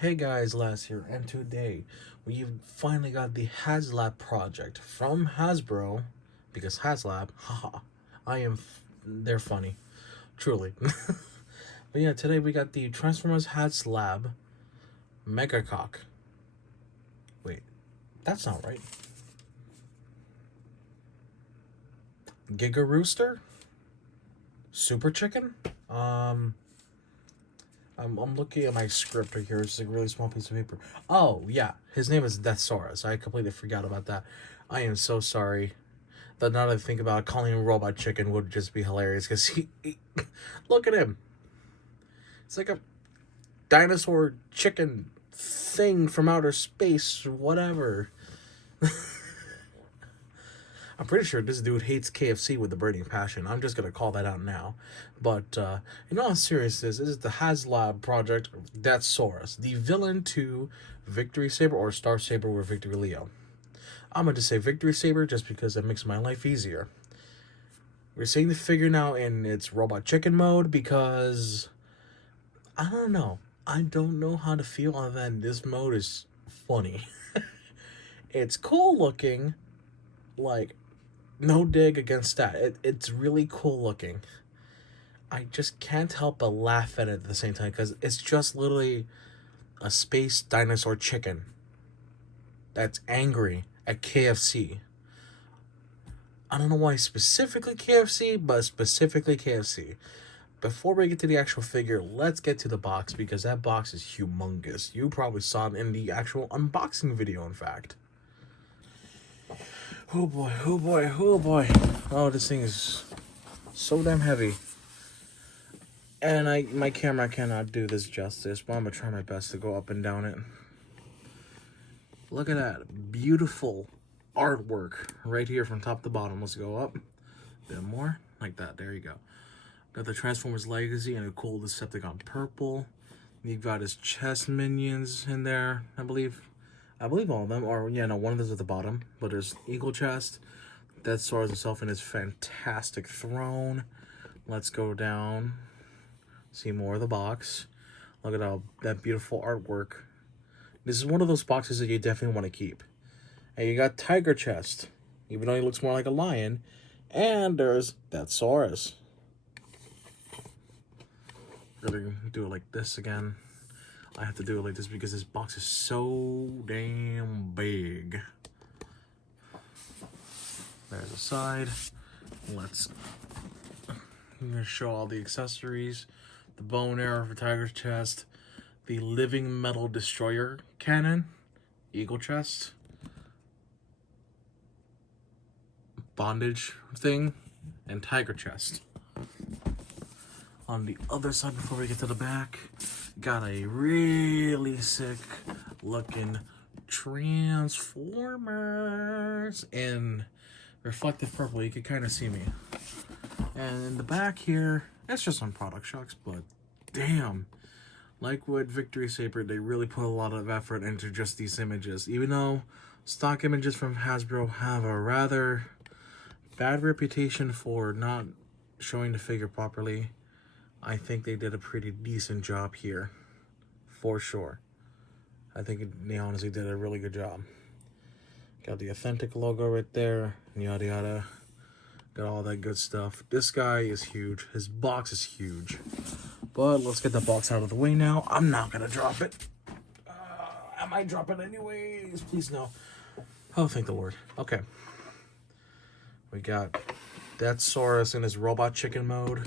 Hey guys, Last here, and today we've finally got the Haslab project from Hasbro, because Haslab, haha, they're funny, truly. But yeah, today we got the Transformers Haslab Megacock. Wait, that's not right. Giga Rooster? Super Chicken? I'm looking at my script right here. It's like a really small piece of paper. Oh, yeah. His name is DEATHSAURUS. I completely forgot about that. I am so sorry. That now that I think about it, calling him Robot Chicken would just be hilarious. Because he look at him. It's like a dinosaur chicken thing from outer space. Whatever. I'm pretty sure this dude hates KFC with a burning passion. I'm just gonna call that out now. But in all seriousness, this is the Haslab project of DEATHSAURUS, the villain to Victory Saber or Star Saber with Victory Leo. I'm gonna say Victory Saber just because it makes my life easier. We're seeing the figure now in its robot chicken mode because I don't know. I don't know how to feel other than this mode is funny. It's cool looking, like no dig against that. It's really cool looking. I just can't help but laugh at it at the same time because it's just literally a space dinosaur chicken that's angry at KFC. I don't know why specifically KFC, but specifically KFC. Before we get to the actual figure, let's get to the box because that box is humongous. You probably saw it in the actual unboxing video, in fact. Oh boy, oh boy, oh boy. Oh, this thing is so damn heavy. And my camera cannot do this justice, but I'm gonna try my best to go up and down it. Look at that beautiful artwork right here from top to bottom. Let's go up. A bit more. Like that. There you go. Got the Transformers Legacy and a cool Decepticon purple. You've got his chest minions in there, I believe. I believe all of them, or yeah, no, one of them's at the bottom, but there's Eagle Chest, DEATHSAURUS himself in his fantastic throne. Let's go down, see more of the box. Look at all that beautiful artwork. This is one of those boxes that you definitely want to keep. And you got Tiger Chest, even though he looks more like a lion, and there's DEATHSAURUS. Really do it like this again. I have to do it like this because this box is so damn big. There's a side. I'm gonna show all the accessories. The bone arrow for Tiger's chest. The living metal destroyer cannon. Eagle chest. Bondage thing. And tiger chest. On the other side, before we get to the back, got a really sick looking Transformers in reflective purple. You can kind of see me. And in the back here, it's just some product shots, but damn. Like with Victory Saber, they really put a lot of effort into just these images. Even though stock images from Hasbro have a rather bad reputation for not showing the figure properly, I think they did a pretty decent job here, for sure. I think they honestly did a really good job. Got the authentic logo right there, yada yada. Got all that good stuff. This guy is huge. His box is huge. But let's get the box out of the way now. I'm not gonna drop it. I might drop it anyways. Please no. Oh, thank the Lord. Okay. We got DEATHSAURUS in his robot chicken mode.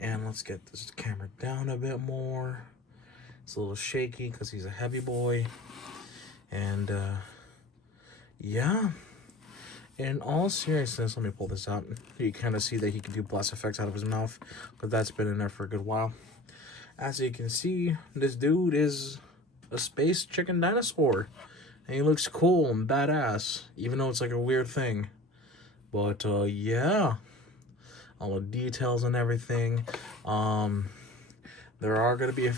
And let's get this camera down a bit more. It's a little shaky because he's a heavy boy. And, yeah. In all seriousness, let me pull this out. You kind of see that he can do blast effects out of his mouth. But that's been in there for a good while. As you can see, this dude is a space chicken dinosaur. And he looks cool and badass. Even though it's like a weird thing. But, yeah. All the details and everything. There are gonna be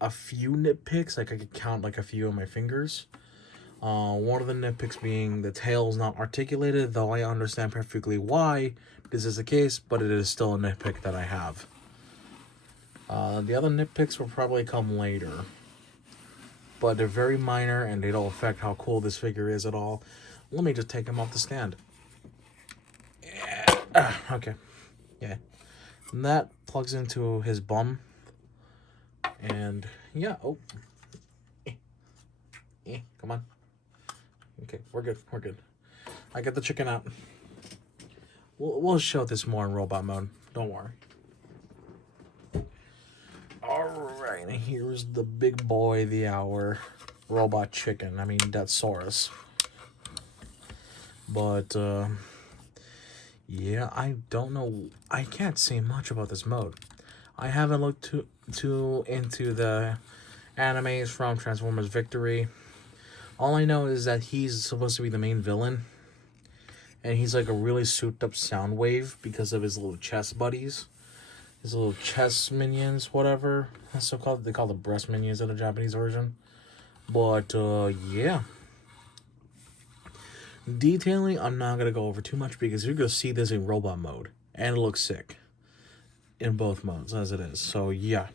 a few nitpicks. Like I could count like a few on my fingers. One of the nitpicks being the tail's not articulated, though I understand perfectly why this is the case, but it is still a nitpick that I have. The other nitpicks will probably come later. but they're very minor and they don't affect how cool this figure is at all. Let me just take him off the stand. Yeah. Okay. Yeah. And that plugs into his bum. And yeah. Oh. Come on. Okay, we're good. We're good. I got the chicken out. We'll show this more in robot mode. Don't worry. Alright, here's the big boy of the hour. Robot chicken. I mean, DEATHSAURUS. But, yeah, I don't know. I can't say much about this mode. I haven't looked too into the animes from Transformers Victory. All I know is that he's supposed to be the main villain. And he's like a really souped up Soundwave because of his little chest buddies. His little chest minions, whatever. That's so called. They call them breast minions in the Japanese version. But, yeah. Detailing, I'm not going to go over too much because you're going to see this in robot mode. And it looks sick. In both modes, as it is. So, yeah.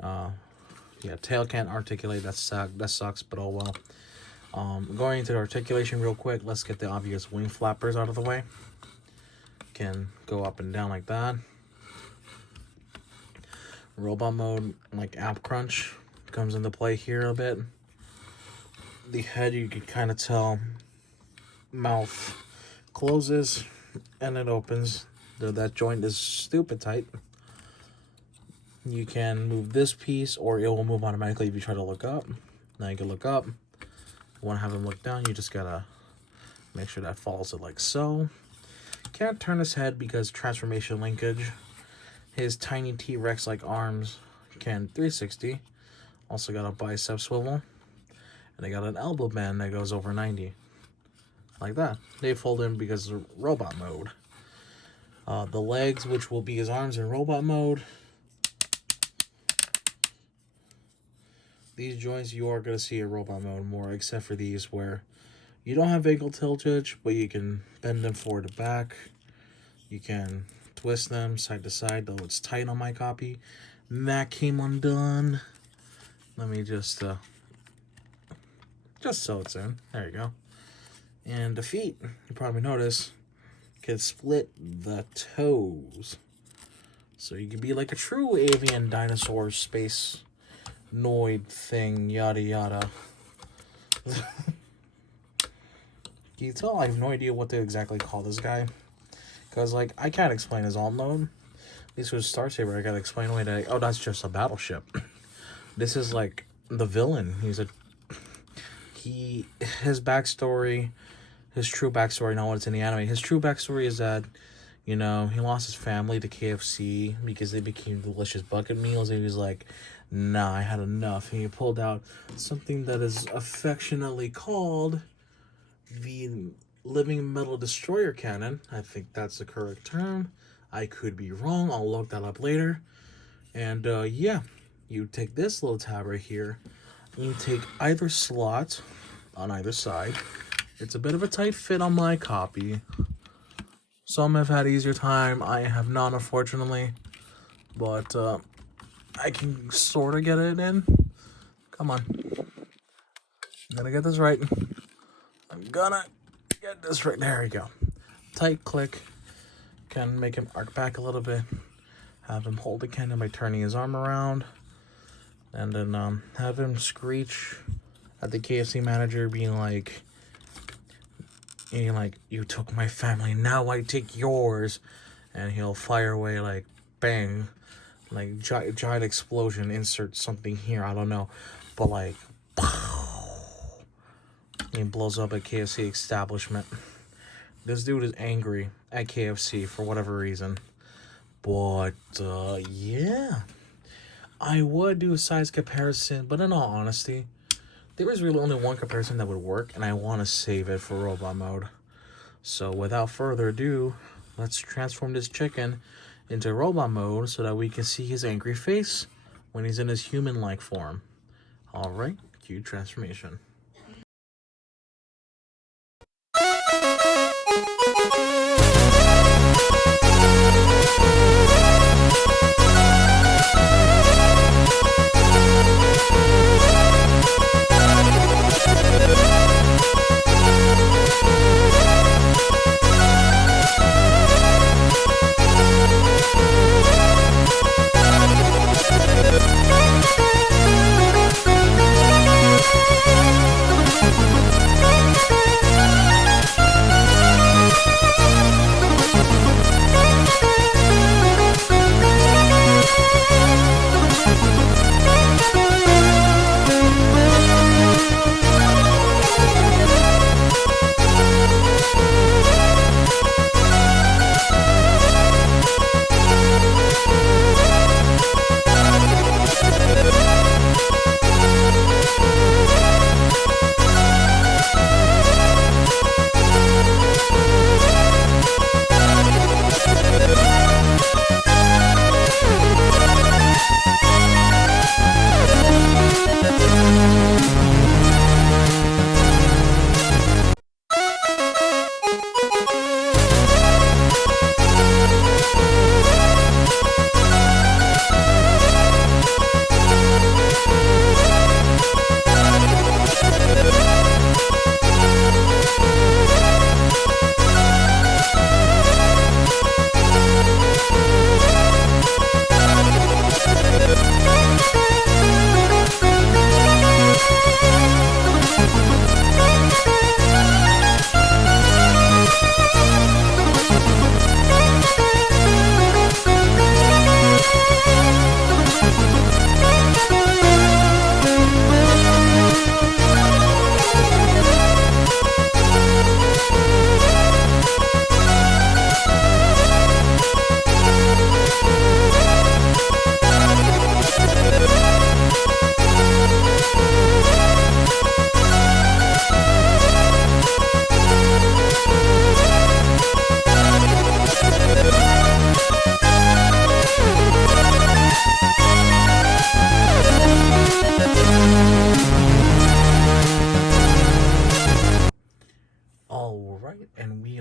Yeah, tail can't articulate. That sucks, but oh well. Going into the articulation real quick, let's get the obvious wing flappers out of the way. Can go up and down like that. Robot mode, like app crunch, comes into play here a bit. The head, you can kind of tell, mouth closes and it opens. That joint is stupid tight. You can move this piece or it will move automatically if you try to look up. Now you can look up. You want to have him look down, you just gotta make sure that follows it like so. Can't turn his head because transformation linkage. His tiny T-Rex like arms can 360. Also got a bicep swivel. And they got an elbow band that goes over 90. Like that. They fold in because of robot mode. The legs, which will be his arms in robot mode. These joints you are going to see in robot mode more, except for these where you don't have ankle tiltage, but you can bend them forward to back. You can twist them side to side, though it's tight on my copy. That came undone. Let me just sew it in. There you go. And the feet, you probably notice, can split the toes. So you can be like a true avian dinosaur space noid thing, yada yada. Can you tell I have no idea what to exactly call this guy? Because, like, I can't explain his alt mode. At least with Star Saber, I gotta explain away that, oh, that's just a battleship. This is, like, the villain. His backstory, his true backstory, not what's in the anime. His true backstory is that, you know, he lost his family to KFC because they became delicious bucket meals. And he was like, nah, I had enough. And he pulled out something that is affectionately called the Living Metal Destroyer Cannon. I think that's the correct term. I could be wrong. I'll look that up later. And, yeah, you take this little tab right here. You take either slot on either side. It's a bit of a tight fit on my copy. Some have had easier time. I have not, unfortunately. But, I can sort of get it in. Come on. I'm gonna get this right. I'm gonna get this right. There we go. Tight click. Can make him arc back a little bit. Have him hold the cannon by turning his arm around. And then have him screech at the KFC manager being like, you took my family, now I take yours. And he'll fire away like, bang. Like, giant explosion, insert something here, I don't know. But, like, pow, he blows up a KFC establishment. This dude is angry at KFC for whatever reason. But, yeah. I would do a size comparison, but in all honesty, there is really only one comparison that would work, and I want to save it for robot mode. So, without further ado, let's transform this chicken into robot mode so that we can see his angry face when he's in his human-like form. Alright, cue transformation.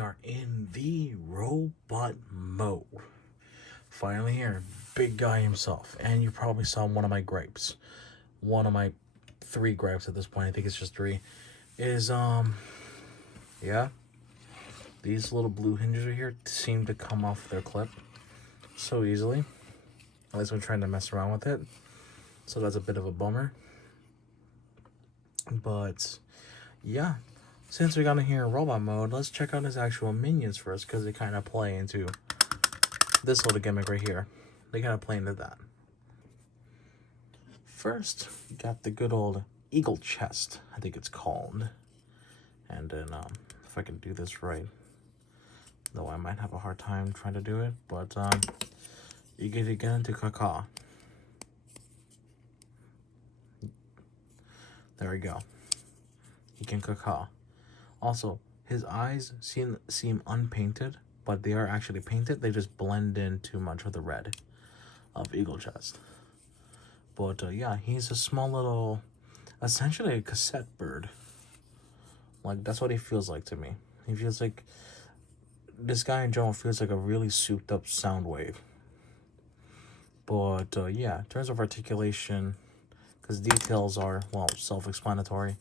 are in the robot mode. Finally here, big guy himself. And you probably saw one of my gripes. One of my 3 gripes at this point, I think it's just 3, is, yeah, these little blue hinges right here seem to come off their clip so easily. At least when trying to mess around with it. So that's a bit of a bummer. But, yeah. Since we got in here in robot mode, let's check out his actual minions first, because they kind of play into this little gimmick right here. They kind of play into that. First, we got the good old eagle chest, I think it's called. And then, if I can do this right, though I might have a hard time trying to do it, but you get to get into caca. There we go. He can caca. Also, his eyes seem unpainted, but they are actually painted. They just blend in too much with the red of eagle chest. But yeah, he's a small little, essentially a cassette bird. Like, that's what he feels like to me. He feels like, this guy in general feels like a really souped up sound wave. But yeah, in terms of articulation, because details are, well, self-explanatory.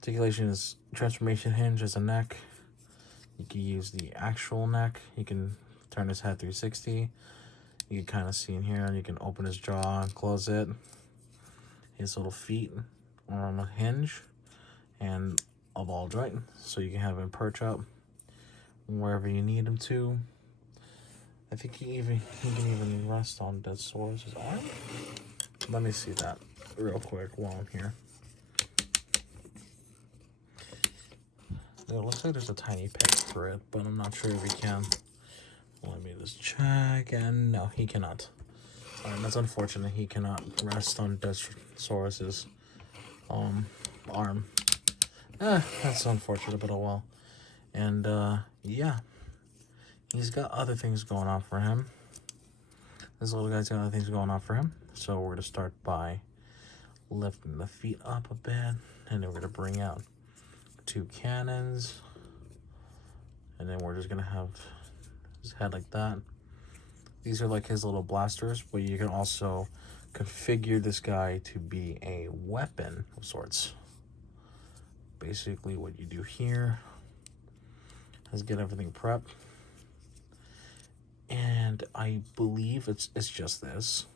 Articulation is transformation hinge as a neck. You can use the actual neck. You can turn his head 360. You can kind of see in here, and you can open his jaw and close it. His little feet are on a hinge and a ball joint, so you can have him perch up wherever you need him to. I think he can even rest on DEATHSAURUS' arm. Let me see that real quick while I'm here. It looks like there's a tiny pick for it, but I'm not sure if he can. Let me just check, and no, he cannot. Alright, that's unfortunate. He cannot rest on DEATHSAURUS' arm. That's unfortunate, but oh well. And yeah, he's got other things going on for him. This little guy's got other things going on for him. So we're gonna start by lifting the feet up a bit, and then we're gonna bring out 2 cannons, and then we're just gonna have his head like that. These are like his little blasters, but you can also configure this guy to be a weapon of sorts. Basically what you do here is get everything prepped, and I believe it's just this.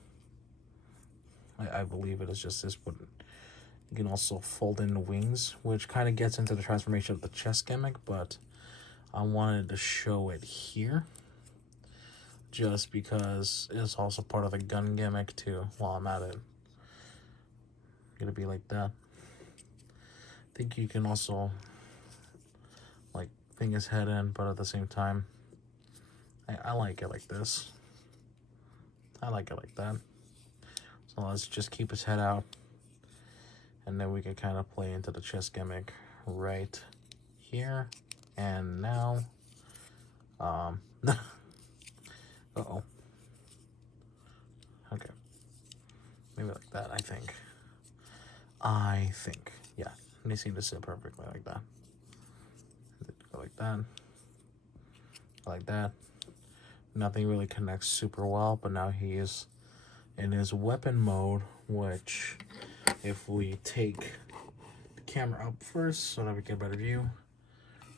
I believe it is just this, but you can also fold in the wings, which kind of gets into the transformation of the chest gimmick, but I wanted to show it here just because it's also part of the gun gimmick too while I'm at it. Gonna be like that. I think you can also like thing his head in, but at the same time, I like it like this. I like it like that. So let's just keep his head out, and then we can kind of play into the chest gimmick right here. And now, uh-oh. Okay. Maybe like that, I think. Yeah, they seem to sit perfectly like that. Go like that. Like that. Nothing really connects super well, but now he is in his weapon mode, which if we take the camera up first so that we get a better view,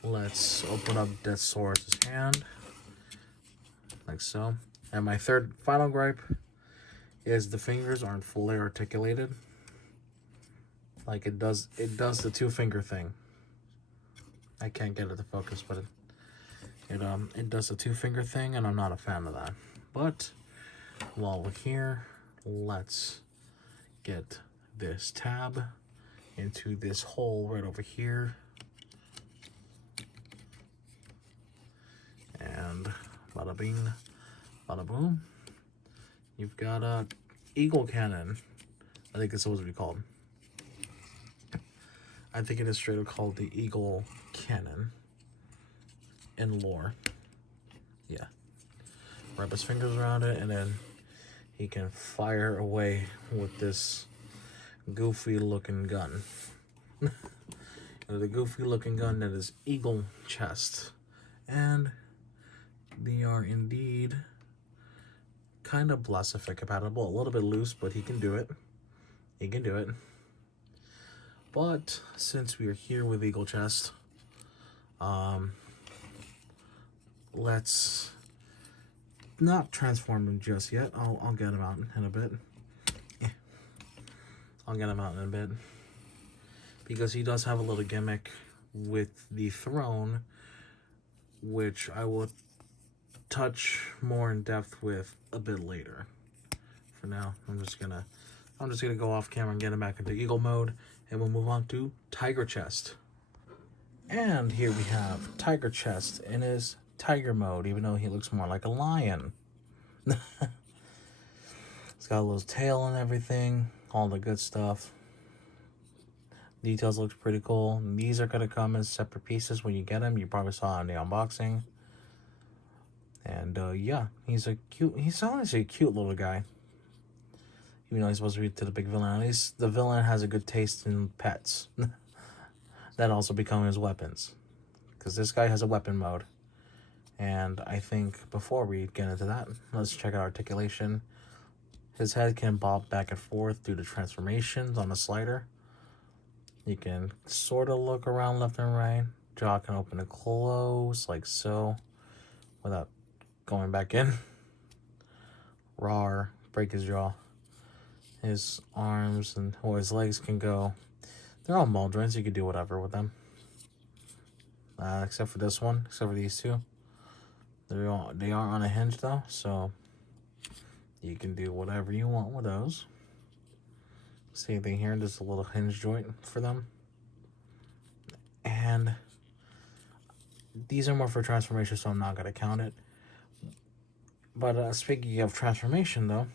let's open up DEATHSAURUS' hand like so. And my third final gripe is the fingers aren't fully articulated. Like it does the 2-finger thing. I can't get it to focus, but it does the 2-finger thing, and I'm not a fan of that. But while we're here, let's get this tab into this hole right over here. And bada bing, bada boom. You've got a eagle cannon. I think it's supposed to be called. I think it is straight up called the eagle cannon in lore. Yeah. Wrap his fingers around it, and then he can fire away with this goofy looking gun. The goofy looking gun that is eagle chest. And they are indeed kind of Blessific compatible. A little bit loose, but he can do it. He can do it. But since we are here with Eagle Chest, let's not transform him just yet. I'll get him out in a bit. I'll get him out in a bit. Because he does have a little gimmick with the throne, which I will touch more in depth with a bit later. For now, I'm just gonna go off camera and get him back into Eagle mode, and we'll move on to Tiger Chest. And here we have Tiger Chest in his tiger mode, even though he looks more like a lion. He's got a little tail and everything, all the good stuff. Details looks pretty cool. These are going to come in separate pieces when you get them. You probably saw in the unboxing. And yeah, he's honestly a cute little guy. Even though he's supposed to be to the big villain. At least the villain has a good taste in pets. That also become his weapons. Because this guy has a weapon mode. And I think before we get into that, let's check out articulation. His head can bob back and forth due to transformations on the slider. You can sort of look around left and right. Jaw can open and close like so without going back in. Rawr, break his jaw. His arms and his legs can go. They're all ball joints. You can do whatever with them. Except for this one, except for these two. They are on a hinge though, so you can do whatever you want with those. Same thing here, just a little hinge joint for them. And these are more for transformation, so I'm not going to count it. But speaking of transformation, though,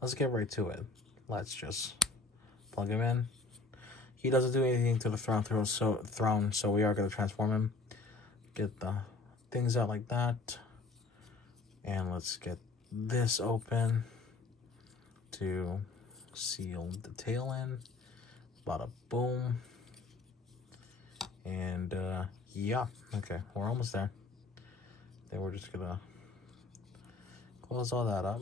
let's get right to it. Let's just plug him in. He doesn't do anything to the throne, so we are going to transform him. Get the things out like that. And let's get this open to seal the tail in. Bada boom. And yeah, okay, we're almost there. Then we're just gonna close all that up,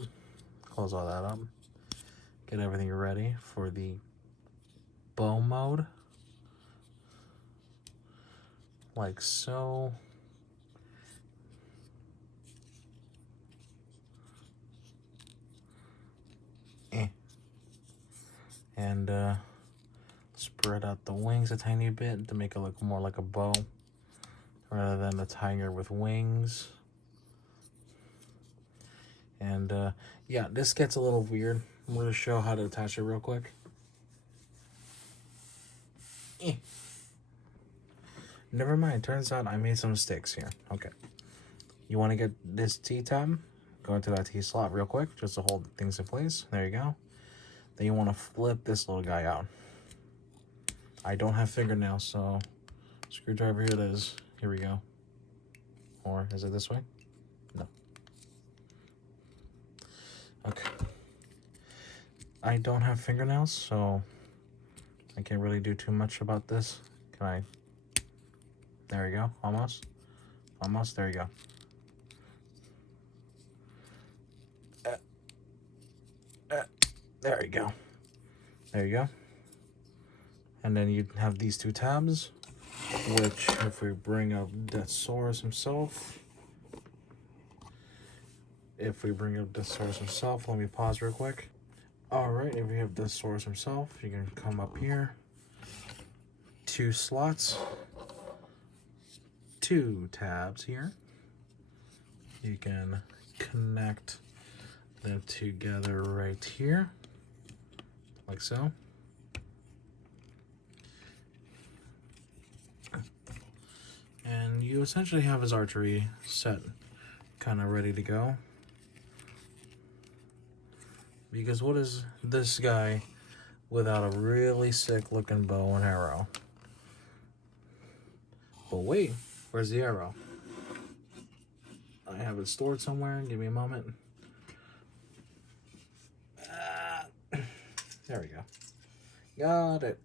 get everything ready for the bow mode, like so. And spread out the wings a tiny bit to make it look more like a bow rather than a tiger with wings. And yeah, this gets a little weird. I'm going to show how to attach it real quick. Never mind, turns out I made some mistakes here. Okay. You want to get this T-tab, go into that T-slot real quick just to hold things in place. There you go. Then you want to flip this little guy out. I don't have fingernails, so screwdriver, here it is. Here we go. Or is it this way? No. Okay. I don't have fingernails, so I can't really do too much about this. Can I? There we go. Almost. Almost. There you go. There you go. There you go. And then you have these two tabs, which if we bring up DEATHSAURUS himself, let me pause real quick. All right, if you have DEATHSAURUS himself, you can come up here, 2 slots, 2 tabs here. You can connect them together right here, like so. And you essentially have his archery set kind of ready to go. Because what is this guy without a really sick looking bow and arrow? But wait, where's the arrow? I have it stored somewhere. Give me a moment. There we go. Got it.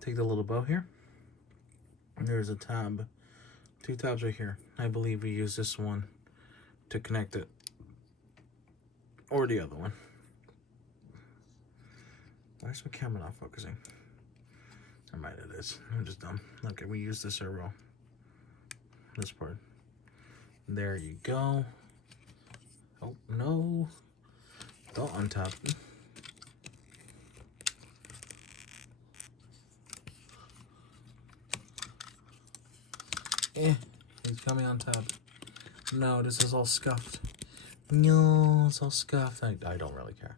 Take the little bow here. There's a tab. 2 tabs right here. I believe we use this one to connect it. Or the other one. Why is my camera not focusing? Never mind, it is. I'm just dumb. Okay, we use this arrow. This part. There you go. Oh, no. Don't untap. He's coming on top. No, this is all scuffed. No, it's all scuffed. I don't really care.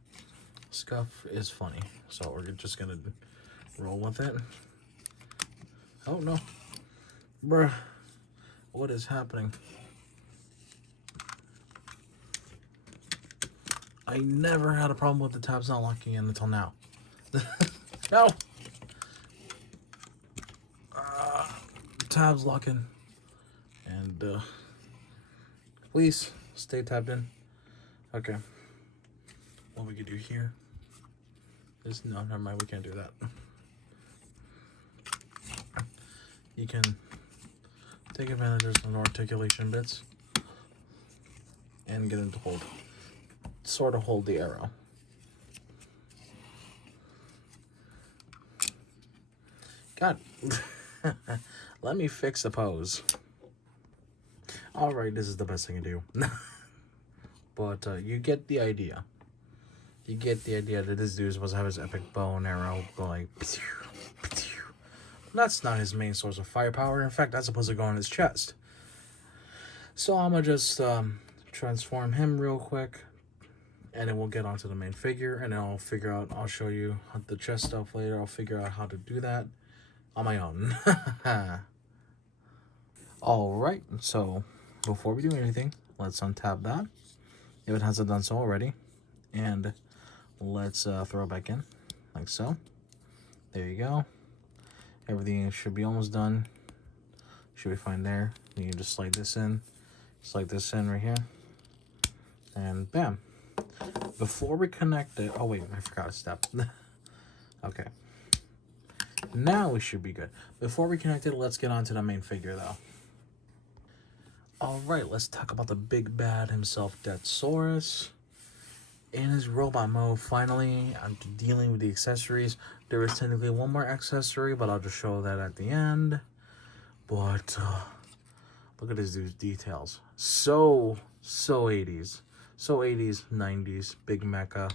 Scuff is funny, so we're just gonna roll with it. Oh no, bruh, what is happening? I never had a problem with the tabs not locking in until now. No, tabs locking, and please stay tabbed in. Okay, what we could do here is no, never mind. We can't do that. You can take advantage of some articulation bits and get it to hold, sort of hold the arrow. God, let me fix the pose. All right, this is the best thing to do. But you get the idea. You get the idea that this dude is supposed to have his epic bow and arrow go like. That's not his main source of firepower. In fact, that's supposed to go on his chest. So I'm gonna just transform him real quick, and then we'll get onto the main figure, and then I'll figure out. I'll show you the chest stuff later. I'll figure out how to do that on my own. All right. So before we do anything, let's untap that if it hasn't done so already, and let's throw it back in like so. There you go. Everything should be almost done. Should be fine there. You can just slide this in right here, and bam. Before we connect it, oh wait, I forgot a step. Okay, now we should be good. Before we connect it, let's get on to the main figure though. All right, let's talk about the big bad himself, DEATHSAURUS. In his robot mode, finally, I'm dealing with the accessories. There is technically one more accessory, but I'll just show that at the end. But look at this dude's details. So 80s. So 80s, 90s. Big mecha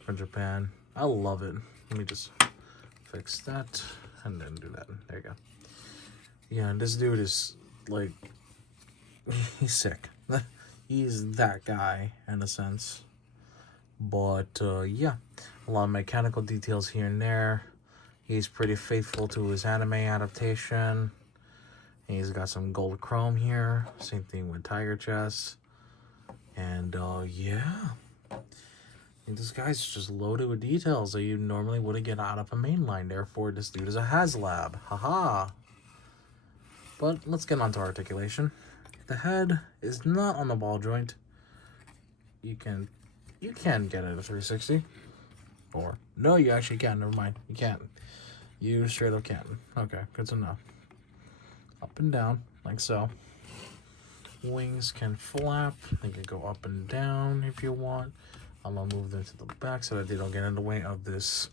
from Japan. I love it. Let me just fix that and then do that. There you go. Yeah, this dude is like, he's sick. He's that guy in a sense. But yeah, a lot of mechanical details here and there. He's pretty faithful to his anime adaptation. He's got some gold chrome here. Same thing with tiger chest. And yeah, this guy's just loaded with details that you normally wouldn't get out of a mainline. Therefore, this dude is a Haslab. Haha. But let's get on to articulation. The head is not on the ball joint. You can get it at 360. Or, no, you actually can't. Never mind. You can't. You straight up can't. Okay, good to know. Up and down, like so. Wings can flap. They can go up and down if you want. I'm going to move them to the back so that they don't get in the way of this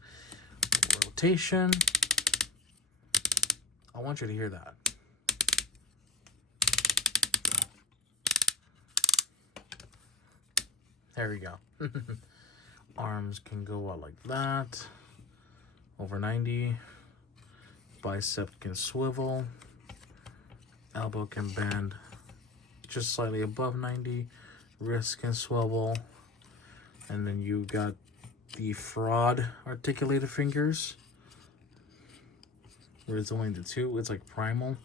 rotation. I want you to hear that. There we go. Arms can go out like that. Over 90. Bicep can swivel. Elbow can bend just slightly above 90. Wrist can swivel. And then you got the fraud articulated fingers, where it's only the two. It's like primal.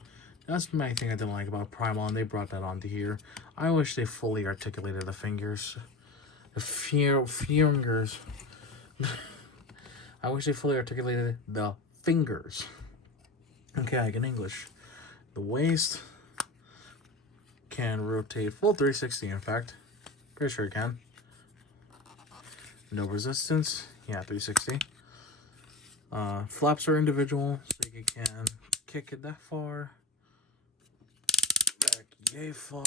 That's the main thing I didn't like about primal, and they brought that onto here. I wish they fully articulated the fingers. The fingers. I wish they fully articulated the fingers. Okay, I get English. The waist can rotate full 360, in fact. Pretty sure it can. No resistance. Yeah, 360. Flaps are individual, so you can kick it that far. yay far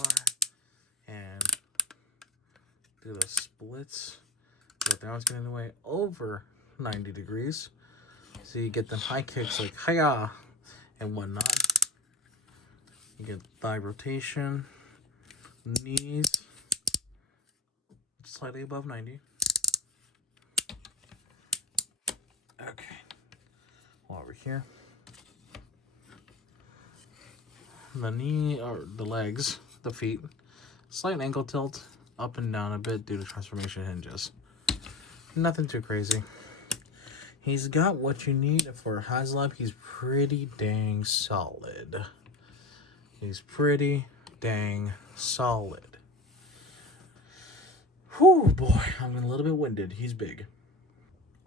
and do the splits. But that one's getting in the way over 90 degrees. So you get them high kicks like hiya and whatnot. You get thigh rotation, knees slightly above 90. Okay. Over here. The knee, or the legs, the feet, slight ankle tilt up and down a bit due to transformation hinges. Nothing too crazy. He's got what you need for a Haslab. He's pretty dang solid. He's pretty dang solid. Whew, boy, I'm a little bit winded. He's big.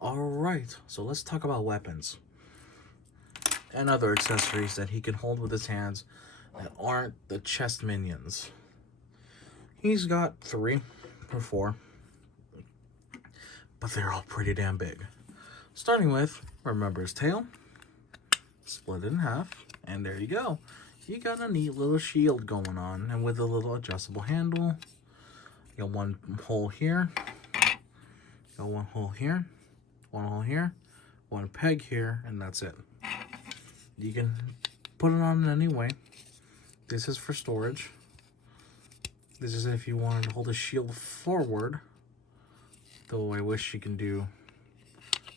Alright, so let's talk about weapons and other accessories that he can hold with his hands that aren't the chest minions. He's got 3 or 4, but they're all pretty damn big. Starting with, remember his tail, split it in half, and there you go. You got a neat little shield going on, and with a little adjustable handle. You got one hole here, got one hole here, one hole here, one peg here, and that's it. You can put it on in any way. This is for storage. This is if you wanted to hold a shield forward. Though I wish you can do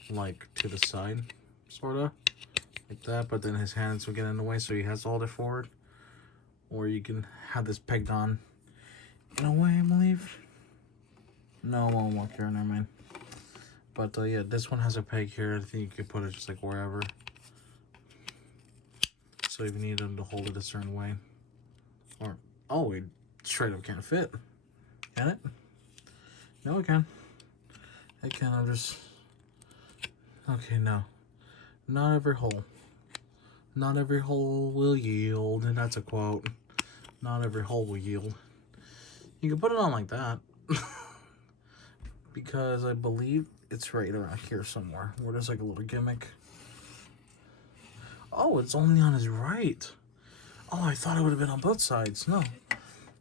like to the side, sorta. Like that, but then his hands will get in the way, so he has to hold it forward. Or you can have this pegged on in a way, I believe. No, it won't work here, never mind. But yeah, this one has a peg here. I think you could put it just like wherever. So if you need him to hold it a certain way. Or, oh, it straight up can't fit. Can it? No, it can. It can, I'm just... Okay, no. Not every hole. Not every hole will yield, and that's a quote. Not every hole will yield. You can put it on like that. Because I believe it's right around here somewhere, where there's like a little gimmick. Oh, it's only on his right. Oh, I thought it would have been on both sides. No.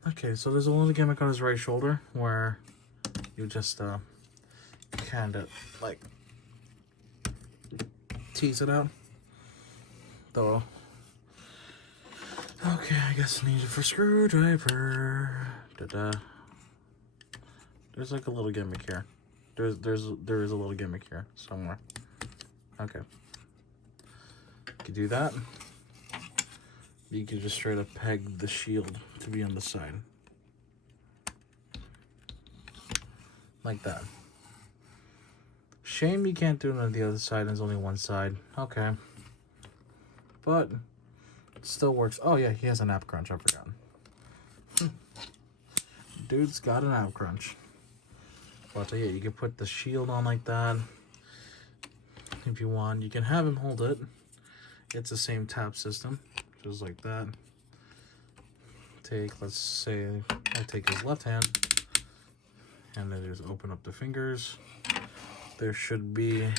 Okay, so there's a little gimmick on his right shoulder where you just kind of like tease it out. Though. Okay, I guess I need it for screwdriver. Da-da. There's like a little gimmick here. There is a little gimmick here somewhere. Okay. You can do that. You can just straight up peg the shield to be on the side. Like that. Shame you can't do it on the other side and there's only one side. Okay. But it still works. Oh yeah, he has an ab crunch, I forgot. Dude's got an ab crunch. But yeah, you can put the shield on like that. If you want, you can have him hold it. It's the same tab system. Just like that. Let's say, I take his left hand. And then just open up the fingers. There should be a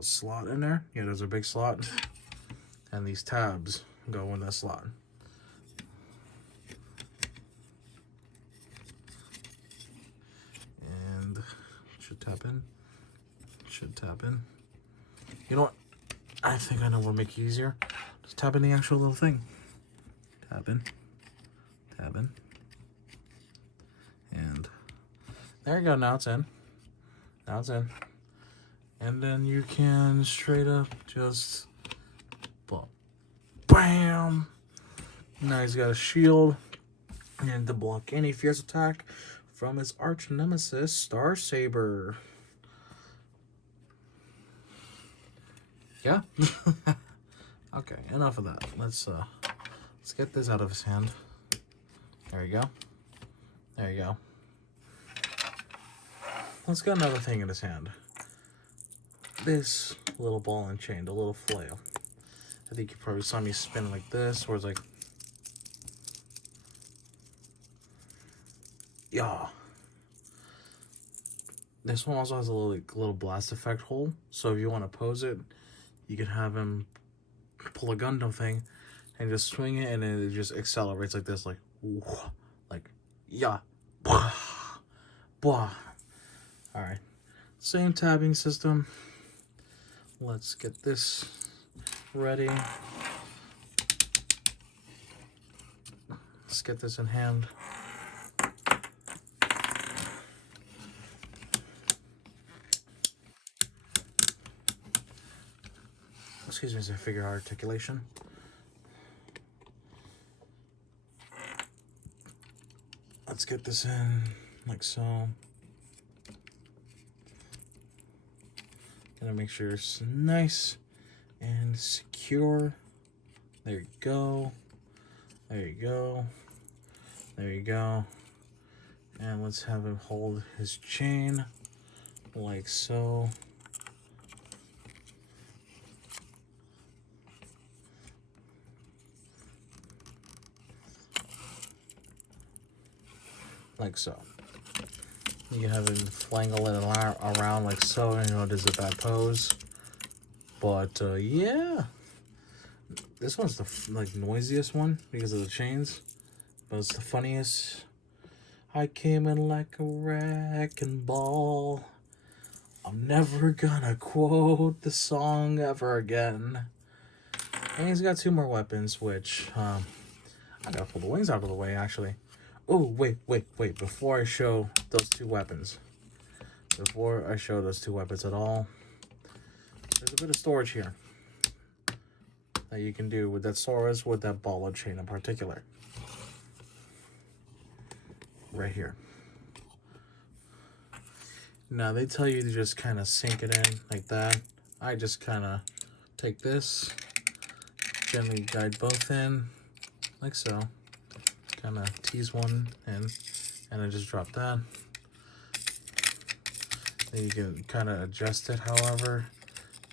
slot in there. Yeah, there's a big slot. And these tabs go in that slot. And should tap in. Should tap in. You know what? I think I know what'll make it easier. Just tap in the actual little thing. Tap in. Tap in. And there you go. Now it's in. Now it's in. And then you can straight up just bam. Now he's got a shield and to block any fierce attack from his arch nemesis, Star Saber. Yeah. Okay, enough of that. Let's get this out of his hand. There you go. There you go. Let's get another thing in his hand. This little ball and chain, the little flail. I think you probably saw me spin like this, where it's like, yeah. This one also has a little blast effect hole, so if you want to pose it, you can have him pull a Gundam thing and just swing it, and then it just accelerates like this, like yeah, blah, blah. All right, same tabbing system. Let's get this ready. Let's get this in hand. Excuse me, as I figure out articulation. Let's get this in like so. Gonna make sure it's nice and secure. There you go. There you go. There you go. And let's have him hold his chain like so. Like so. You can have him flangle it around like so, and you know, there's a bad pose. But yeah, this one's the noisiest one because of the chains, but it's the funniest. I came in like a wrecking ball. I'm never gonna quote the song ever again. And he's got 2 more weapons, which I gotta pull the wings out of the way actually. Oh, wait. Before I show those 2 weapons. Before I show those 2 weapons at all. There's a bit of storage here. That you can do with that Saurus, with that ball of chain in particular. Right here. Now, they tell you to just kind of sink it in like that. I just kind of take this. Gently guide both in. Like so. Kind of tease one in, and then just drop that. Then you can kind of adjust it however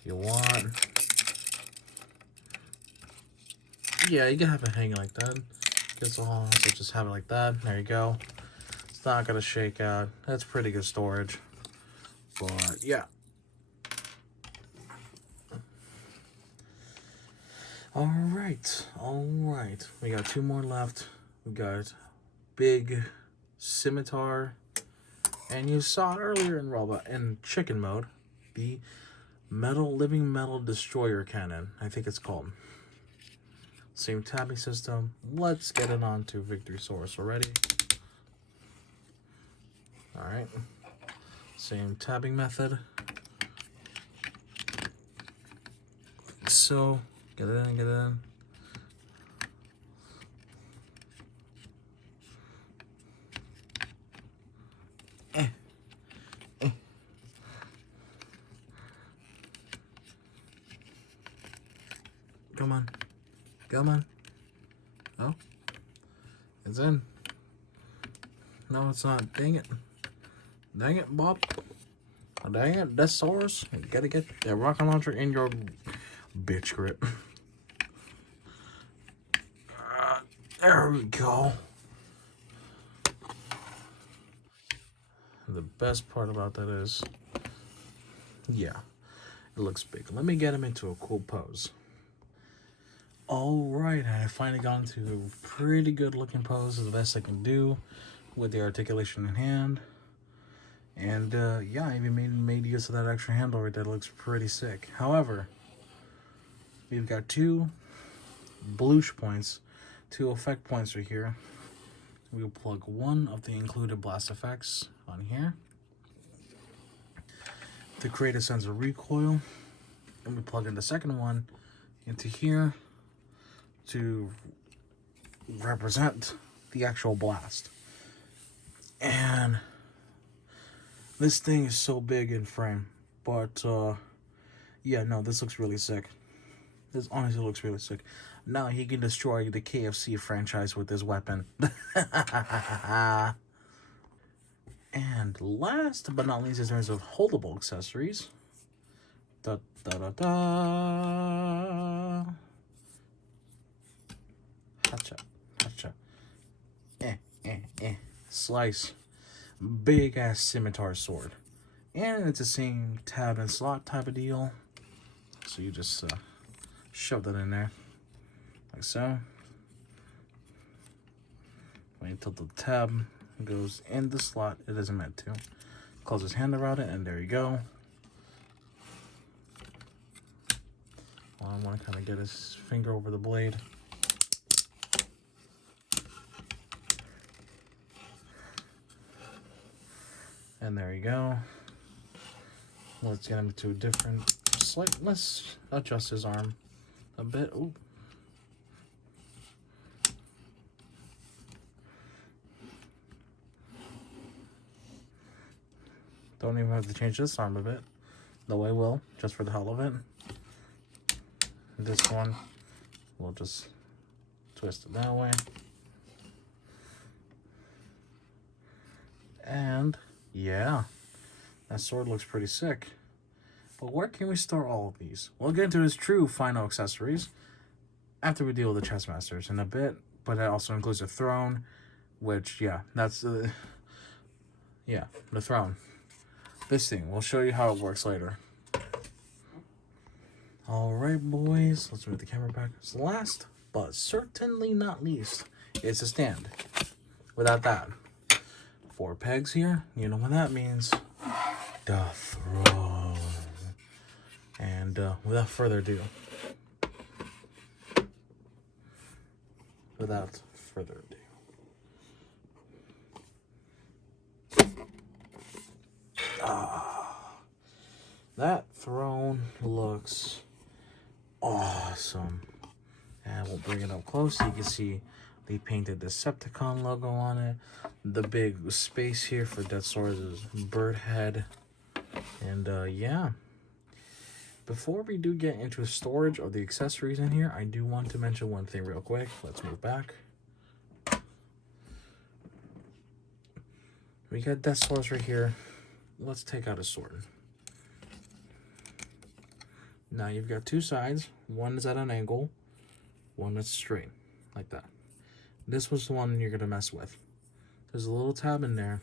you want. Yeah, you can have it hanging like that. Gets all, so just have it like that. There you go. It's not gonna shake out. That's pretty good storage. But yeah. All right. We got 2 more left. We got big scimitar, and you saw it earlier in chicken mode, the living metal destroyer cannon, I think it's called. Same tabbing system. Let's get it onto DEATHSAURUS already. All right, same tabbing method. So get it in. Come on. Oh, it's in. No, it's not. Dang it, Bob. Oh, dang it, DEATHSAURUS. You gotta get that rocket launcher in your bitch grip. There we go. The best part about that is, yeah, it looks big. Let me get him into a cool pose. All right, I finally got into a pretty good looking pose, the best I can do with the articulation in hand. And yeah, I even made use of that extra handle right there. That looks pretty sick. However, we've got 2 bluish points, 2 effect points right here. We'll plug one of the included blast effects on here to create a sense of recoil, and we plug in the second one into here to represent the actual blast. And this thing is so big in frame, but yeah, no, this looks really sick. This honestly looks really sick. Now he can destroy the KFC franchise with this weapon. And last but not least, in terms of holdable accessories, Hacha. Slice. Big ass scimitar sword. And it's the same tab and slot type of deal. So you just shove that in there. like so. Wait until the tab goes in the slot it isn't meant to. Close his hand around it, and there you go. Well, I want to kind of get his finger over the blade. And there you go. Let's get him to a different slight. Let's adjust his arm a bit. Ooh. Don't even have to change this arm a bit, though I will, just for the hell of it. This one, we'll just twist it that way. And yeah, that sword looks pretty sick. But where can we store all of these? We'll get into his true final accessories after we deal with the chess masters in a bit, but it also includes a throne, which, yeah, that's the throne. This thing, we'll show you how it works later. Alright, boys, let's move the camera back. So last, but certainly not least, is a stand. Without that, 4 pegs here, you know what that means. The throne. And without further ado, that throne looks awesome. And we'll bring it up close so you can see they painted the Decepticon logo on it. The big space here for DEATHSAURUS' bird head. And yeah. Before we do get into storage of the accessories in here, I do want to mention one thing real quick. Let's move back. We got DEATHSAURUS right here. Let's take out a sword. Now you've got 2 sides. One is at an angle, one that's straight, like that. This was the one you're gonna mess with. There's a little tab in there,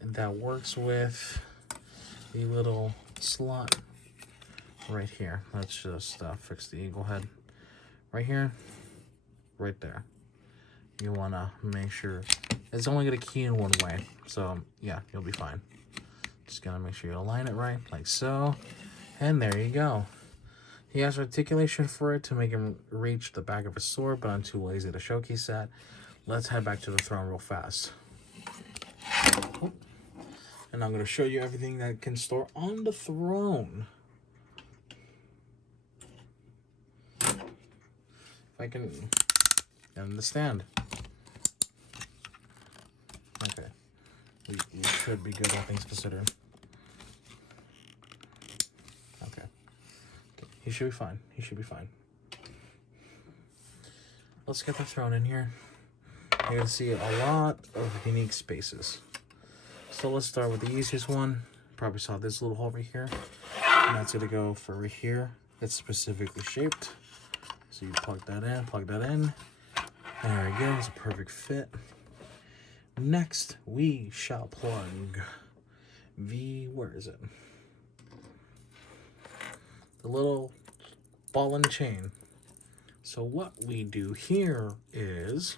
and that works with the little slot right here. Let's just fix the eagle head. Right here, right there. You wanna make sure it's only gonna key in one way. So yeah, you'll be fine. Just gonna make sure you align it right, like so. And there you go. He has articulation for it to make him reach the back of his sword, but I'm too lazy to showcase that. Let's head back to the throne real fast. And I'm going to show you everything that can store on the throne. If I can... And the stand. Okay. We should be good, all things considered. He should be fine. He should be fine. Let's get the throne in here. You're going to see a lot of unique spaces. So let's start with the easiest one. Probably saw this little hole right here. And that's going to go for right here. It's specifically shaped. So you plug that in, plug that in. There we go. It's a perfect fit. Next, we shall plug where is it? The little ball and chain. So what we do here is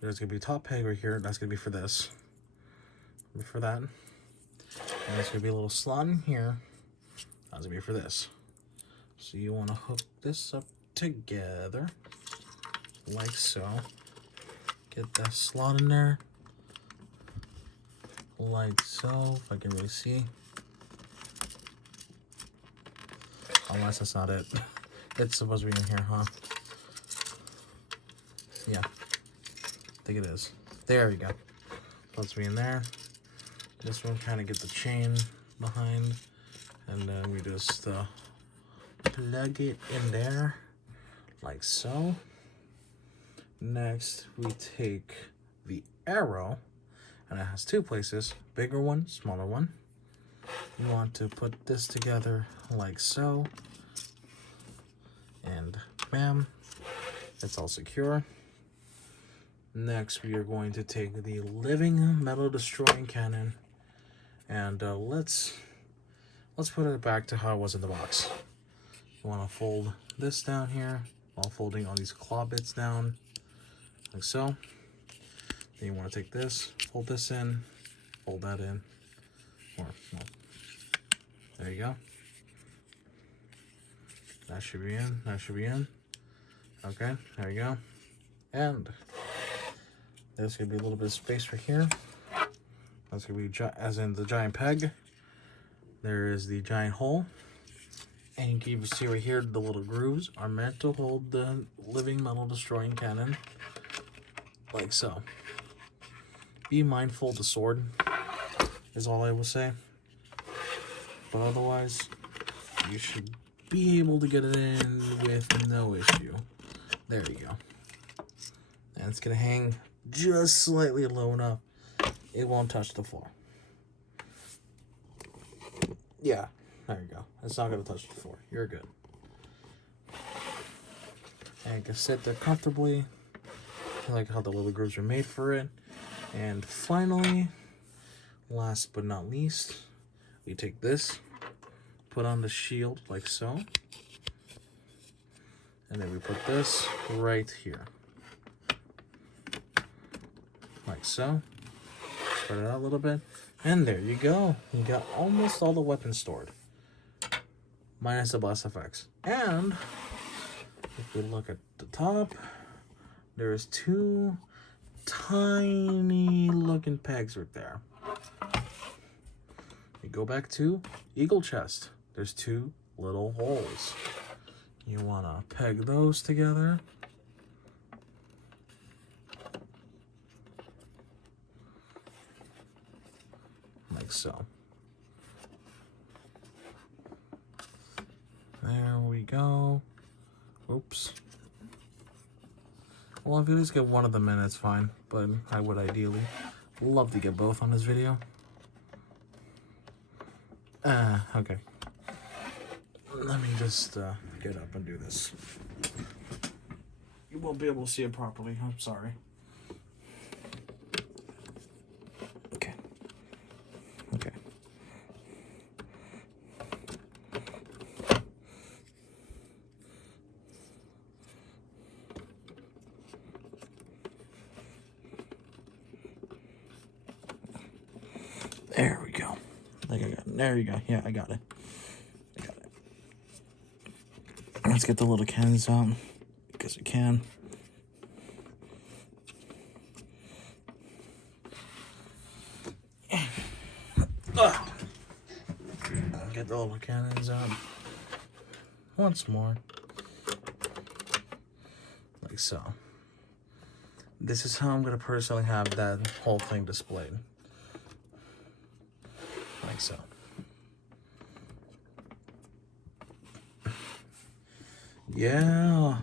there's gonna be a top peg right here. That's gonna be for this. For that. And there's gonna be a little slot in here. That's gonna be for this. So you wanna hook this up together like so. Get that slot in there. Like so, if I can really see. Unless that's not it. It's supposed to be in here, huh? Yeah. I think it is. There we go. Supposed to be in there. This one kind of gets the chain behind. And then we just plug it in there. Like so. Next, we take the arrow. And it has 2 places. Bigger one, smaller one. You want to put this together like so. And bam, it's all secure. Next, we are going to take the living metal destroying cannon. And let's put it back to how it was in the box. You want to fold this down here while folding all these claw bits down, like so. Then you want to take this, fold this in, fold that in, or no. There you go. That should be in, that should be in. Okay, there you go. And there's gonna be a little bit of space right here. That's gonna be as in the giant peg. There is the giant hole. And you can even see right here, the little grooves are meant to hold the living metal destroying cannon. Like so. Be mindful of the sword, is all I will say. But otherwise, you should be able to get it in with no issue. There you go. And it's gonna hang just slightly low enough. It won't touch the floor. Yeah, there you go. It's not gonna touch the floor. You're good. And you can sit there comfortably. I like how the little grooves are made for it. And finally, last but not least, we take this, put on the shield like so. And then we put this right here. Like so. Spread it out a little bit. And there you go. You got almost all the weapons stored. Minus the blast effects. And if we look at the top, there's 2 tiny looking pegs right there. You go back to eagle chest. There's 2 little holes. You want to peg those together. Like so. There we go. Oops. Well, if you just get one of them in, it's fine. But I would ideally love to get both on this video. Okay. Let me just get up and do this. You won't be able to see it properly. I'm sorry. Okay. Okay. There we go. I think I got it. There you go. Yeah, I got it. Let's get the little cannons out because we can. Get the little cannons out once more. Like so. This is how I'm going to personally have that whole thing displayed. Like so. Yeah.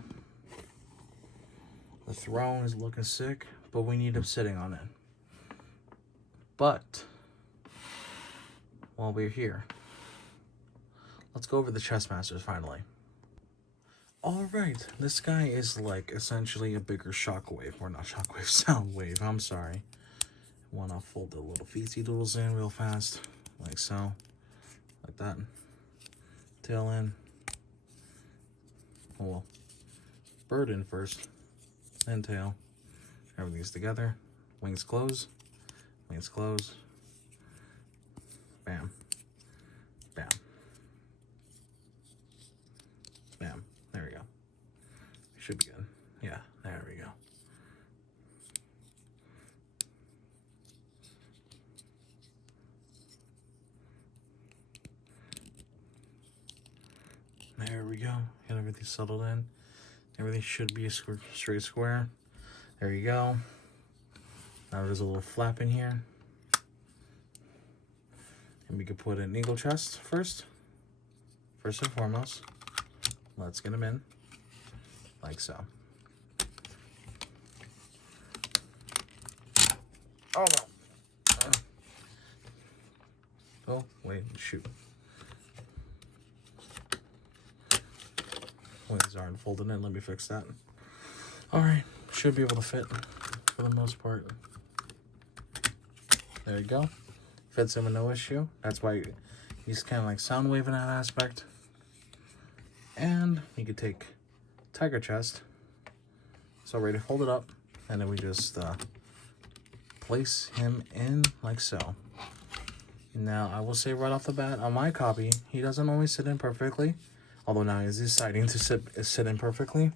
The throne is looking sick, but we need him sitting on it. But while we're here, let's go over the chess masters finally. Alright, this guy is like essentially a bigger shockwave, or not shockwave, sound wave, I'm sorry. Wanna fold the little feetsy doodles in real fast, like so, like that. Tail in. Oh well, bird in first, then tail. Everything's together. Wings close, wings close. Bam, bam, bam. There we go. Should be good. Yeah, there we go. There we go. Got everything settled in. Everything should be a straight square. There you go. Now there's a little flap in here. And we could put an eagle chest first. First and foremost. Let's get them in. Like so. Oh no. Oh, wait, shoot. Wings aren't folded in. Let me fix that. Alright, should be able to fit for the most part. There you go. Fits in with no issue. That's why he's kind of like sound waving that aspect. And you could take tiger chest. So ready to hold it up, and then we just place him in like so. Now I will say right off the bat, on my copy, he doesn't always sit in perfectly, although now he's deciding to sit in perfectly.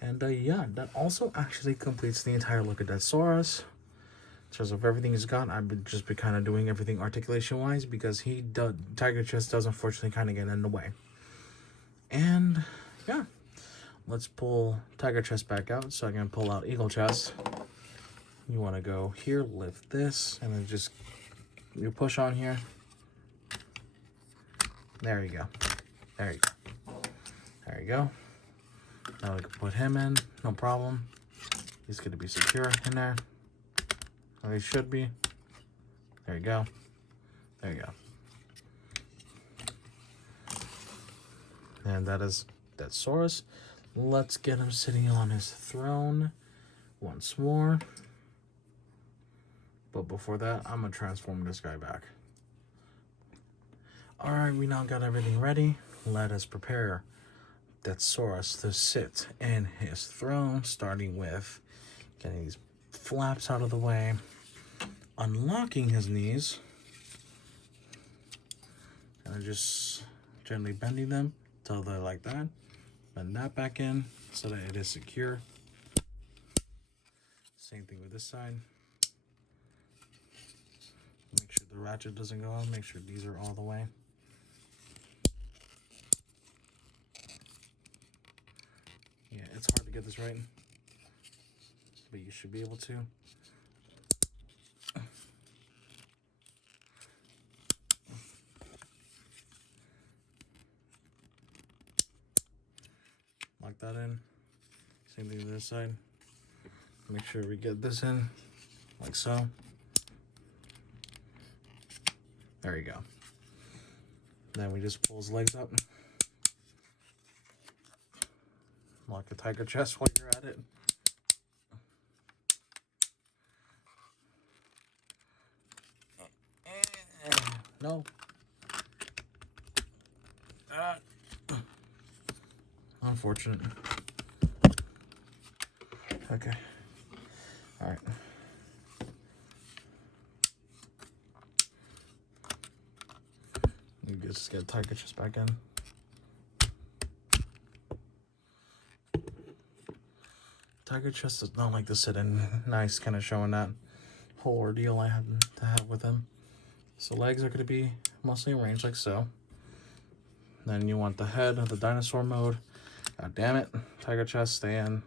And yeah, that also actually completes the entire look at DEATHSAURUS. In terms of everything he's got, I've just been kind of doing everything articulation wise, because tiger chest does unfortunately kind of get in the way. And yeah, let's pull tiger chest back out so I can pull out eagle chest. You want to go here, lift this, and then just you push on here. There you go. There you go. There you go. Now we can put him in, no problem. He's going to be secure in there. Or he should be. There you go. There you go. And that is DEATHSAURUS. Let's get him sitting on his throne once more. But before that, I'm going to transform this guy back. Alright, we now got everything ready. Let us prepare DEATHSAURUS to sit in his throne, starting with getting these flaps out of the way, unlocking his knees, and just gently bending them till they're like that. Bend that back in so that it is secure. Same thing with this side. Make sure the ratchet doesn't go on. Make sure these are all the way. Yeah, it's hard to get this right, but you should be able to. Lock that in. Same thing to this side. Make sure we get this in, like so. There you go. Then we just pull his legs up. Lock the tiger chest while you're at it. No. Unfortunate. Okay. All right. You just get tiger chest back in. Tiger chest does not like to sit in. Nice, kind of showing that whole ordeal I had to have with him. So legs are going to be mostly arranged like so. Then you want the head of the dinosaur mode. God damn it. Tiger chest, stay in.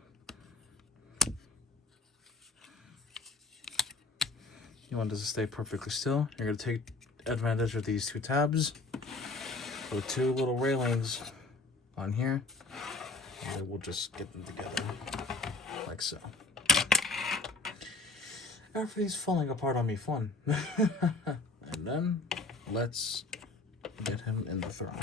You want this to stay perfectly still. You're going to take advantage of these two tabs. Put two little railings on here. And then we'll just get them together. Like so. Everything's falling apart on me. Fun. And then let's get him in the throne.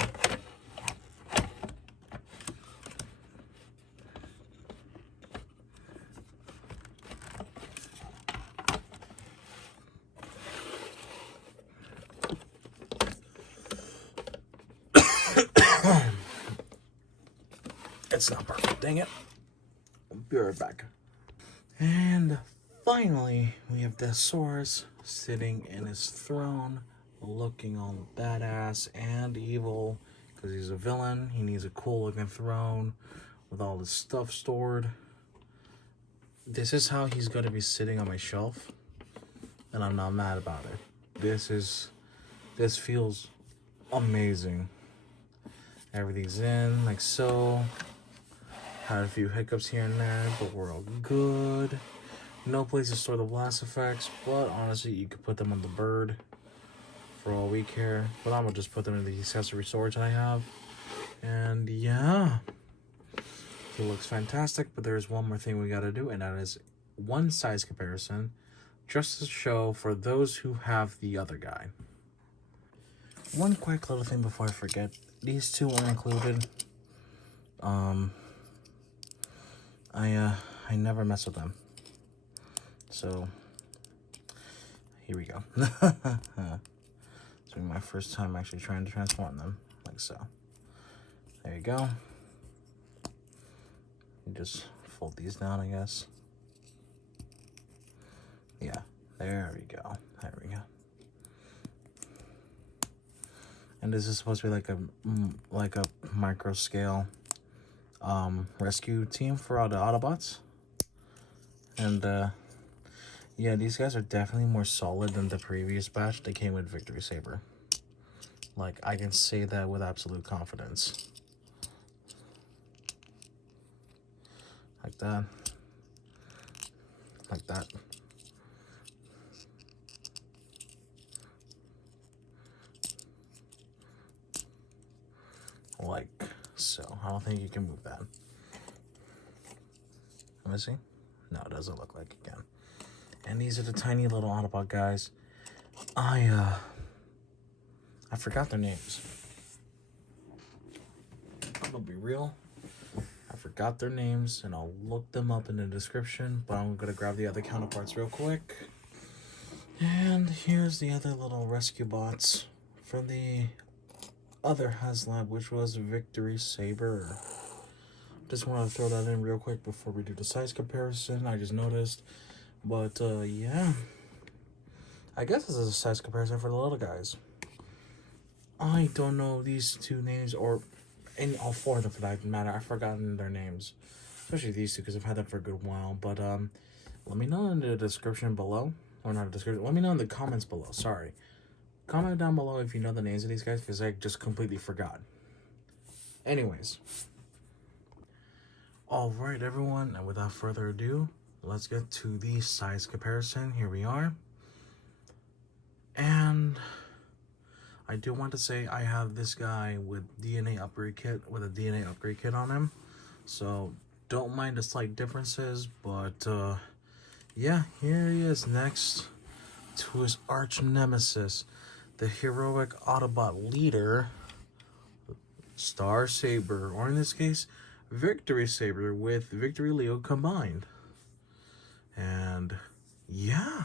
It's not perfect, dang it. I'll be right back. And finally, we have DEATHSAURUS sitting in his throne, looking all badass and evil, because he's a villain. He needs a cool looking throne with all his stuff stored. This is how he's going to be sitting on my shelf, and I'm not mad about it. This feels amazing. Everything's in like so. Had a few hiccups here and there, but we're all good. No place to store the blast effects, but honestly, you could put them on the bird for all we care. But I'm gonna just put them in the accessory storage I have. And yeah, he looks fantastic, but there's one more thing we gotta do, and that is one size comparison, just to show for those who have the other guy. One quick little thing before I forget, these two are included. I never mess with them. So, here we go. It's been my first time actually trying to transform them, like so. There you go. You just fold these down, I guess. Yeah, there we go. There we go. And this is supposed to be like a micro scale rescue team for all the Autobots. And yeah, these guys are definitely more solid than the previous batch. They came with Victory Saber. Like, I can say that with absolute confidence. Like that. Like that. Like so. I don't think you can move that. Let me see. No, it doesn't look like it can. And these are the tiny little Autobot guys. I forgot their names. I'm gonna be real. I forgot their names, and I'll look them up in the description, but I'm gonna grab the other counterparts real quick. And here's the other little rescue bots from the other Haslab, which was Victory Saber. Just wanted to throw that in real quick before we do the size comparison. I just noticed. But yeah, I guess this is a size comparison for the little guys. I don't know these two names, or in all four of them for that matter. I've forgotten their names, especially these two because I've had them for a good while. But let me know in the description below, or not the description. Let me know in the comments below. Sorry, comment down below if you know the names of these guys because I just completely forgot. Anyways, all right, everyone, and without further ado, let's get to the size comparison. Here we are. And I do want to say I have this guy with DNA upgrade kit, with a DNA upgrade kit on him. So don't mind the slight differences, but yeah, here he is next to his arch nemesis, the heroic Autobot leader, Star Saber, or in this case, Victory Saber with Victory Leo combined. And yeah,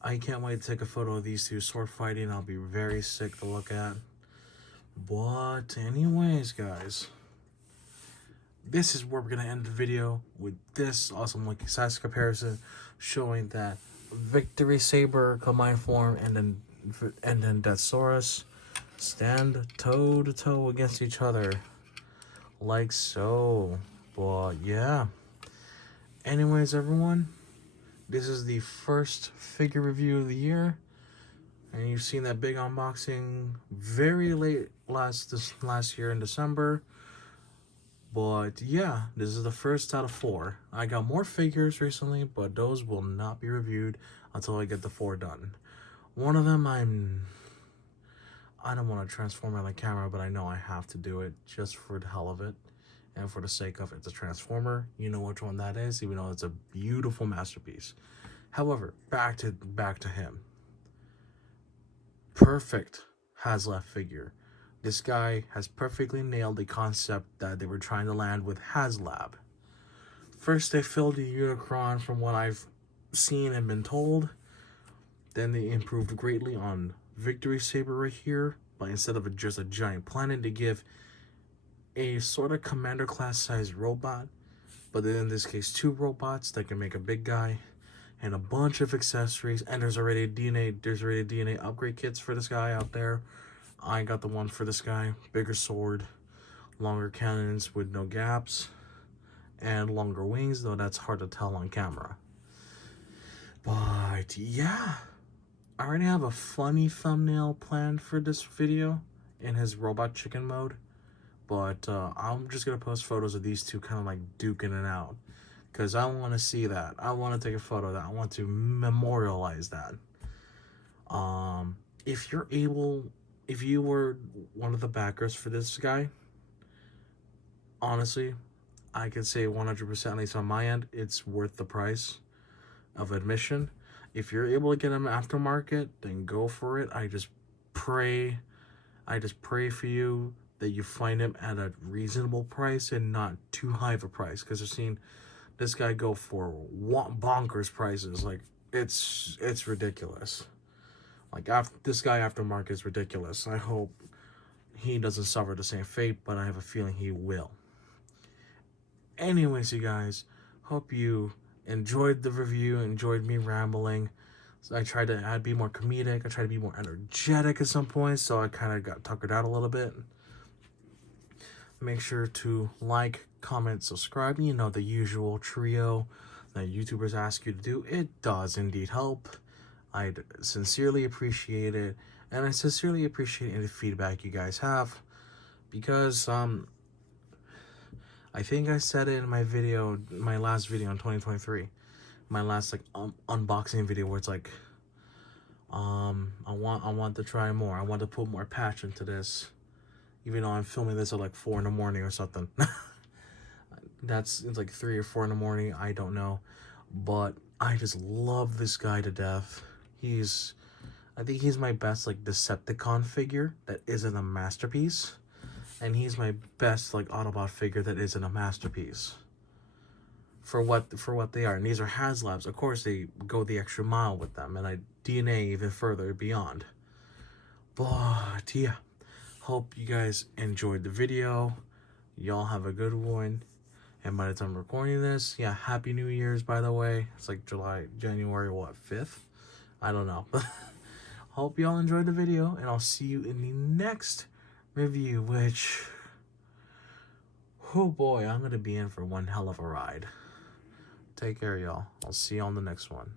I can't wait to take a photo of these two sword fighting. I'll be very sick to look at. But anyways, guys, this is where we're gonna end the video with this awesome looking size comparison, showing that Victory Saber combined form and then DEATHSAURUS stand toe to toe against each other, like so. But yeah. Anyways, everyone, this is the first figure review of the year, and you've seen that big unboxing very late last year in December. But yeah, this is the first out of 4. I got more figures recently, but those will not be reviewed until I get the 4 done. One of them I don't want to transform on the camera, but I know I have to do it just for the hell of it. And for the sake of it's a Transformer, you know which one that is, even though it's a beautiful masterpiece. However, back to him. Perfect Haslab figure. This guy has perfectly nailed the concept that they were trying to land with Haslab. First, they filled the Unicron from what I've seen and been told. Then they improved greatly on Victory Saber right here, but instead of just a giant planet, they give a sort of commander class sized robot, but then in this case 2 robots that can make a big guy, and a bunch of accessories. And there's already DNA upgrade kits for this guy out there. I got the one for this guy: bigger sword, longer cannons with no gaps, and longer wings, though that's hard to tell on camera. But yeah, I already have a funny thumbnail planned for this video in his robot chicken mode. But I'm just going to post photos of these two kind of like duking it out, because I want to see that. I want to take a photo of that. I want to memorialize that. If you were one of the backers for this guy, honestly, I could say 100%, at least on my end, it's worth the price of admission. If you're able to get them aftermarket, then go for it. I just pray for you that you find him at a reasonable price and not too high of a price, because I've seen this guy go for bonkers prices. Like, it's ridiculous. Like, this guy aftermarket is ridiculous. I hope he doesn't suffer the same fate, but I have a feeling he will. Anyways, you guys, hope you enjoyed the review, enjoyed me rambling. So I tried to be more comedic. I tried to be more energetic at some points, so I kind of got tuckered out a little bit. Make sure to like, comment, subscribe. You know, the usual trio that YouTubers ask you to do. It does indeed help. I'd sincerely appreciate it. And I sincerely appreciate any feedback you guys have. Because, I think I said it in my video, my last video in 2023. My last, like, unboxing video where it's like, I want to try more. I want to put more passion to this. Even though I'm filming this at like 4 in the morning or something. It's like 3 or 4 in the morning. I don't know. But I just love this guy to death. I think he's my best like Decepticon figure that isn't a masterpiece. And he's my best like Autobot figure that isn't a masterpiece. For what they are. And these are Haslabs. Of course they go the extra mile with them. And I DNA even further beyond. But yeah. Hope you guys enjoyed the video. Y'all have a good one. And by the time I'm recording this, yeah, Happy New Year's, by the way. It's like January, what, 5th? I don't know. Hope y'all enjoyed the video, and I'll see you in the next review, which, oh boy, I'm going to be in for one hell of a ride. Take care, y'all. I'll see you on the next one.